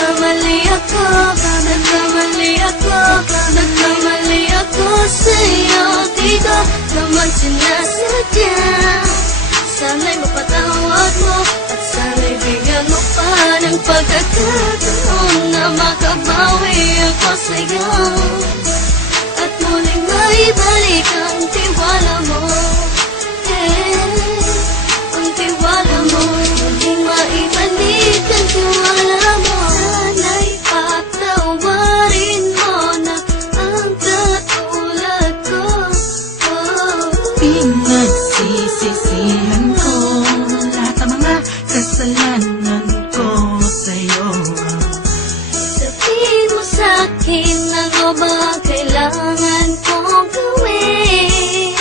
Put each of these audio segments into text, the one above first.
nagkamali ako, nagkamali ako, nagkamali ako sa'yo. Di ko naman sinasadya. Sana'y mapatawad mo at sana'y bigyan mo pa ng pagkakataon na makabawi ako sa'yo. At muling maibalik ang tiwala mo. Ang tiwala mo, muling maibalik ang tiwala mo. Sana'y patawarin mo na ang katulad ko. Pinagsisisihan ko lahat ng mga kasalanan ko sa'yo. Sabihin mo sa'kin ano ba kailangan kong gawin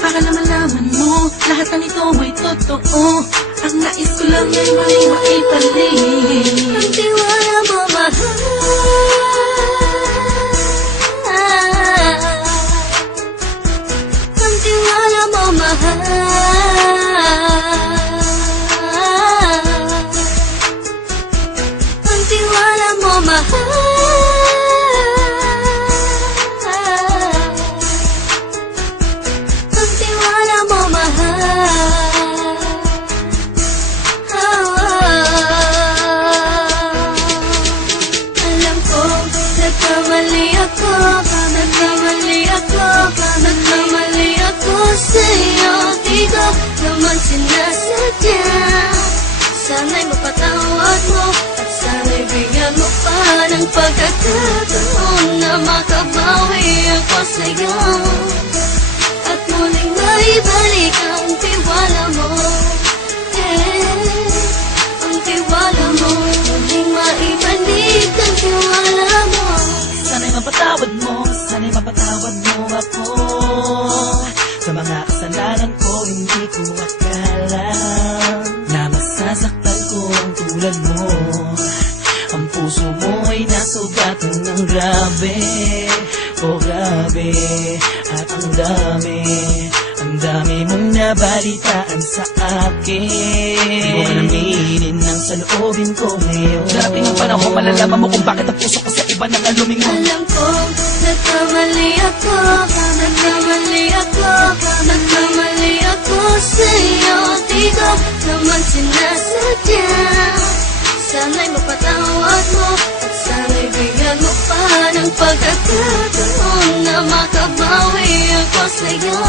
Para naman malaman mo lahat ng ito ay totoo. Ang nais ko lang ay maibalik ang tiwala mo, mahal. Ang tiwala mo, mahal. Ang tiwala mo, mahal. Ang tiwala mo, mahal. Alam ko, nagkamali ako, nagkamali ako, nagkamali ako sa'yo. Di ko naman sinasadya. Sana'y mapatawad mo at sana'y bigyan mo pa ng pagkakataon na makabawi ako sa'yo. At muling maibalik ang tiwala mo. Ang tiwala mo, muling maibalik ang tiwala mo. Sana'y mapatawad mo ako sa mga kasalanan ko. Hindi ko akala na masasaktan ko ang tulad mo. Ang puso mo ay nasugatan ng grabe, oh grabe. At ang dami mong nabalitaan sa akin. Di mo man aminin ang saloobin ko ngayon. Darating ang panahon, malalaman mo kung bakit ang puso ko sa iba nang alumingon. Alam ko, nagkamali ako, nagkamali ako, nagkamali ako sa'yo. Di ko naman sinasadya. Sana'y mapatawad mo at sana'y bigyan mo pa ng pagkakataon na makabawi ako sa'yo.